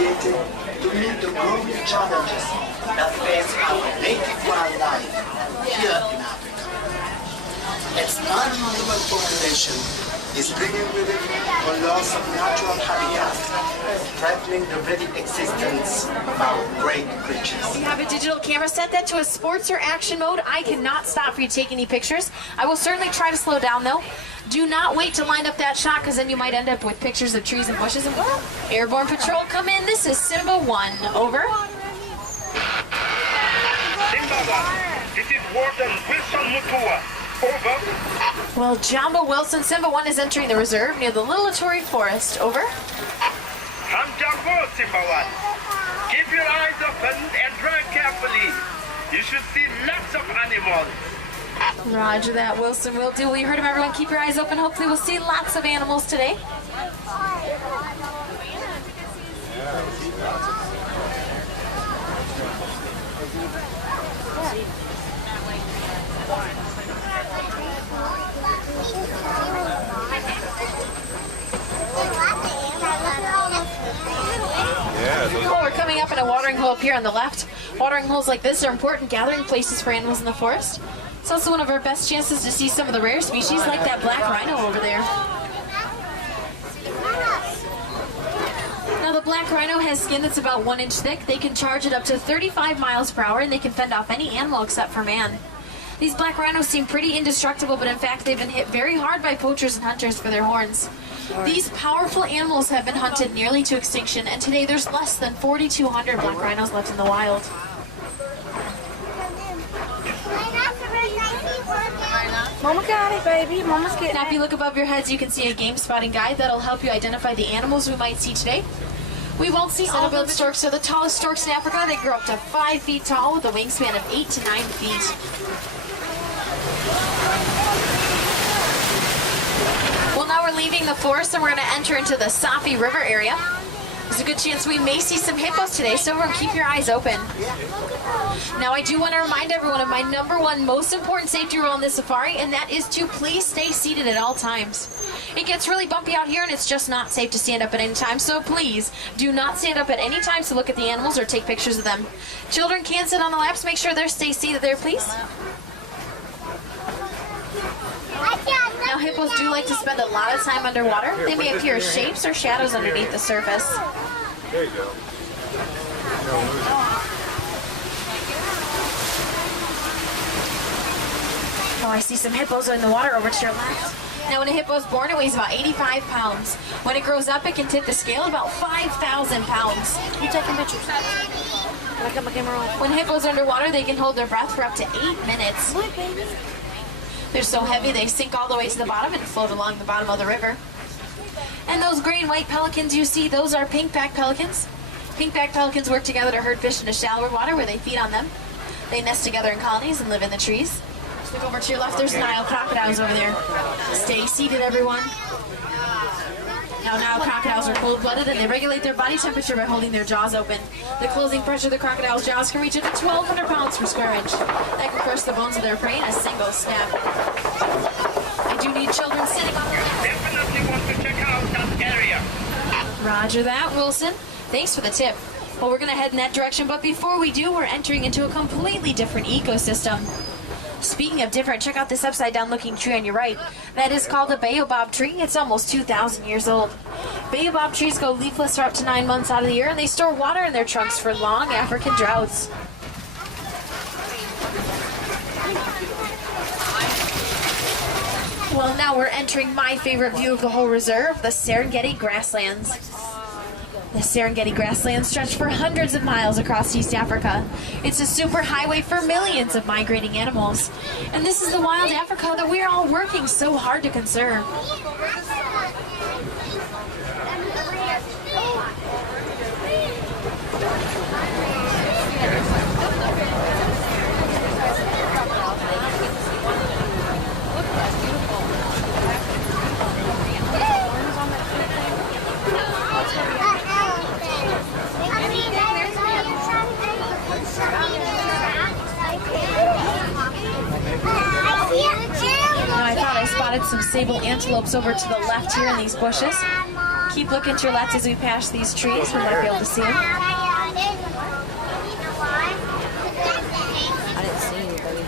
created to meet the growing challenges that face our native wildlife here in Africa. Its unhuman population is bringing with it a loss of natural habitat, threatening the very existence of our great creatures. You have a digital camera, set that to a sports or action mode. I cannot stop for you to take any pictures. I will certainly try to slow down though. Do not wait to line up that shot because then you might end up with pictures of trees and bushes and well, Airborne Patrol, come in. This is Simba 1. Over. Simba 1, this is Warden Wilson Mutua. Over. Well, Jamba Wilson, Simba 1 is entering the reserve near the Little Torrey Forest. Over. From Jambo, Simba 1. Keep your eyes open and drive carefully. You should see lots of animals. Roger that, Wilson will do. Well, you heard him, everyone. Keep your eyes open. Hopefully we'll see lots of animals today. Well, we're coming up in a watering hole up here on the left. Watering holes like this are important gathering places for animals in the forest. It's also one of our best chances to see some of the rare species like that black rhino over there. Now the black rhino has skin that's about 1 inch thick. They can charge it up to 35 miles per hour and they can fend off any animal except for man. These black rhinos seem pretty indestructible, but in fact they've been hit very hard by poachers and hunters for their horns. These powerful animals have been hunted nearly to extinction, and today there's less than 4,200 black rhinos left in the wild. Mama got it, baby. Mama's getting Now if it. you look above your heads, you can see a game spotting guide that'll help you identify the animals we might see today. We won't see all of the storks. So the tallest storks in Africa, they grow up to 5 feet tall with a wingspan of 8 to 9 feet. Well, now we're leaving the forest and we're going to enter into the Safi River area. There's a good chance we may see some hippos today, so everyone keep your eyes open. Now I do want to remind everyone of my #1 most important safety rule on this safari, and that is to please stay seated at all times. It gets really bumpy out here and it's just not safe to stand up at any time, so please do not stand up at any time to look at the animals or take pictures of them. Children can sit on the laps, make sure they stay seated there, please. Now hippos do like to spend a lot of time underwater. They may appear as shapes or shadows underneath the surface. There you go. Oh, I see some hippos in the water over to your left. Now when a hippo is born, it weighs about 85 pounds. When it grows up, it can tip the scale about 5,000 pounds. You taking pictures? I got my camera on. When hippos are underwater, they can hold their breath for up to 8 minutes. Look, baby. They're so heavy, they sink all the way to the bottom and float along the bottom of the river. And those gray and white pelicans you see, those are pink-backed pelicans. Pink-backed pelicans work together to herd fish into shallower water where they feed on them. They nest together in colonies and live in the trees. Look over to your left, there's Nile crocodiles over there. Stay seated, everyone. Now Nile crocodiles are cold-blooded and they regulate their body temperature by holding their jaws open. The closing pressure of the crocodile's jaws can reach up to 1,200 pounds per square inch. That can crush the bones of their prey in a single step. I do need children sitting on their laps. Definitely want to check out that area. Roger that, Wilson. Thanks for the tip. Well, we're going to head in that direction, but before we do, we're entering into a completely different ecosystem. Speaking of different, check out this upside-down looking tree on your right. That is called a baobab tree. It's almost 2,000 years old. Baobab trees go leafless for up to 9 months out of the year, and they store water in their trunks for long African droughts. Well, now we're entering my favorite view of the whole reserve, the Serengeti grasslands. The Serengeti grasslands stretch for hundreds of miles across East Africa. It's a super highway for millions of migrating animals. And this is the wild Africa that we're all working so hard to conserve. Now I thought I spotted some sable antelopes over to the left here in these bushes. Keep looking to your left as we pass these trees. We might be able to see them. I didn't see anybody.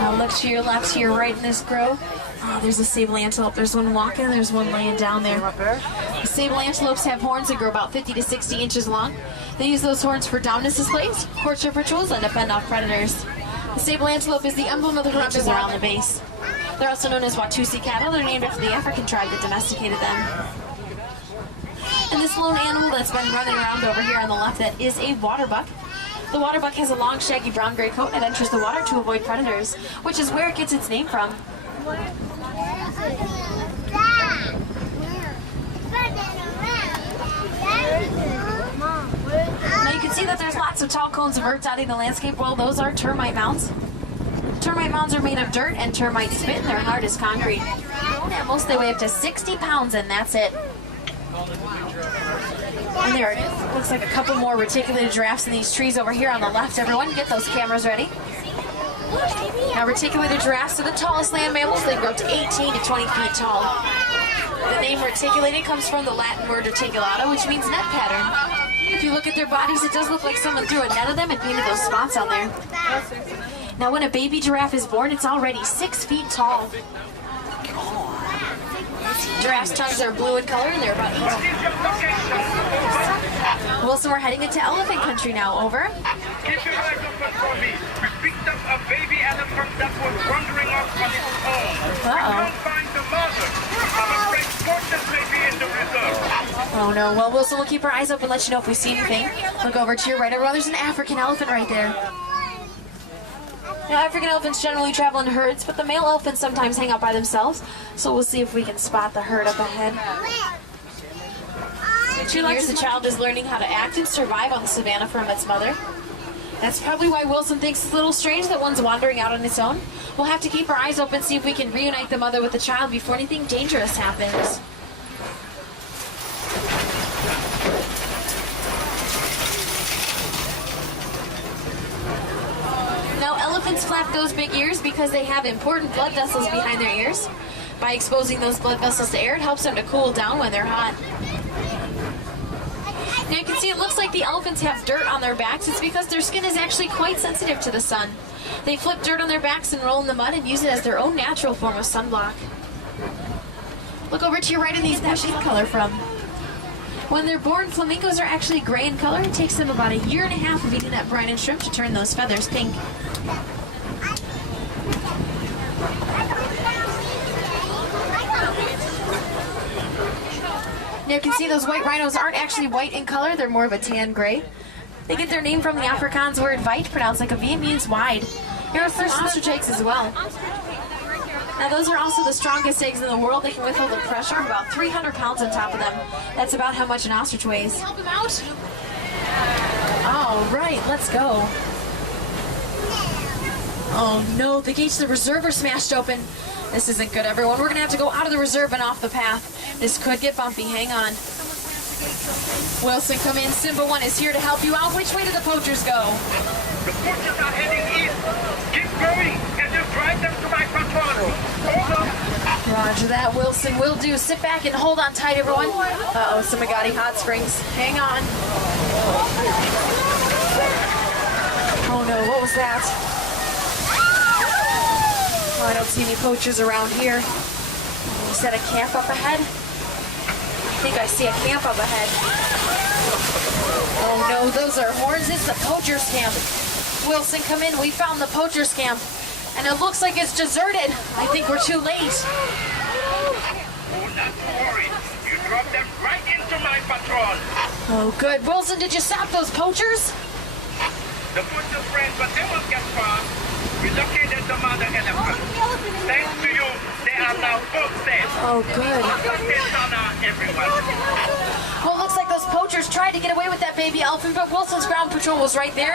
Now look to your left, to your right in this grove. Oh, there's a sable antelope. There's one walking, there's one laying down there. The sable antelopes have horns that grow about 50 to 60 inches long. They use those horns for dominance displays, courtship rituals, and to fend off predators. The sable antelope is the emblem of the ranches around the base. They're also known as Watusi cattle. They're named after the African tribe that domesticated them. And this lone animal that's been running around over here on the left, that is a waterbuck. The waterbuck has a long, shaggy brown-gray coat and enters the water to avoid predators, which is where it gets its name from. Now you can see that there's lots of tall cones of earth dotting the landscape. Well, those are termite mounds. Termite mounds are made of dirt and termite spit, and they're hard as concrete. At most they weigh up to 60 pounds, and that's it. And there looks like a couple more reticulated giraffes in these trees over here on the left. Everyone, get those cameras ready. Now, reticulated giraffes are the tallest land mammals. They grow up to 18 to 20 feet tall. The name reticulated comes from the Latin word reticulata, which means net pattern. If you look at their bodies, it does look like someone threw a net of them and painted those spots on there. Now, when a baby giraffe is born, it's already 6 feet tall. Giraffes' tongues are blue in color, and they're about 8 What is your location? Wilson, we're heading into elephant country now. Over. Keep your eyes open for me. We picked up a baby elephant that was wandering off on its own. We can't find the mother. I'm afraid tortoise may be in the reserve. Oh no. Well, Wilson, we'll keep our eyes open and let you know if we see anything. Look over to your right. Everyone, there's an African elephant right there. Now, African elephants generally travel in herds, but the male elephants sometimes hang out by themselves. So we'll see if we can spot the herd up ahead. 2 years, the child is learning how to act and survive on the savannah from its mother. That's probably why Wilson thinks it's a little strange that one's wandering out on its own. We'll have to keep our eyes open, see if we can reunite the mother with the child before anything dangerous happens. Now, elephants flap those big ears because they have important blood vessels behind their ears. By exposing those blood vessels to air, it helps them to cool down when they're hot. Now you can see it looks like the elephants have dirt on their backs. It's because their skin is actually quite sensitive to the sun. They flip dirt on their backs and roll in the mud and use it as their own natural form of sunblock. Look over to your right, and these that shade color from. When they're born, flamingos are actually gray in color. It takes them about 1.5 years of eating that brine and shrimp to turn those feathers pink. Now you can see those white rhinos aren't actually white in color, they're more of a tan gray. They get their name from the Afrikaans word vite, pronounced like a V, means wide. Here are some ostrich eggs as well. Now those are also the strongest eggs in the world. They can withhold the pressure of about 300 pounds on top of them. That's about how much an ostrich weighs. Help him out. All right, let's go. Oh no, the gates of the reserve are smashed open. This isn't good, everyone. We're gonna have to go out of the reserve and off the path. This could get bumpy, hang on. Wilson, come in. Simba 1 is here to help you out. Which way do the poachers go? The poachers are heading east. Keep going and just drive them to my patrol. Over. Roger that, Wilson. Will do. Sit back and hold on tight, everyone. Uh-oh, some Magadi hot springs. Hang on. Oh no, what was that? Oh, I don't see any poachers around here. Is that a camp up ahead? I think I see a camp up ahead. Oh no, those are horns. It's the poachers camp. Wilson, come in. We found the poachers camp. And it looks like it's deserted. I think we're too late. Oh, not to worry. You dropped them right into my patrol. Oh, good. Wilson, did you stop those poachers? The poachers ran, but they won't get far. We located the mother elephant. Thanks to you, they are now both safe. Oh, good. Everyone. Well, it looks like those poachers tried to get away with that baby elephant, but Wilson's ground patrol was right there.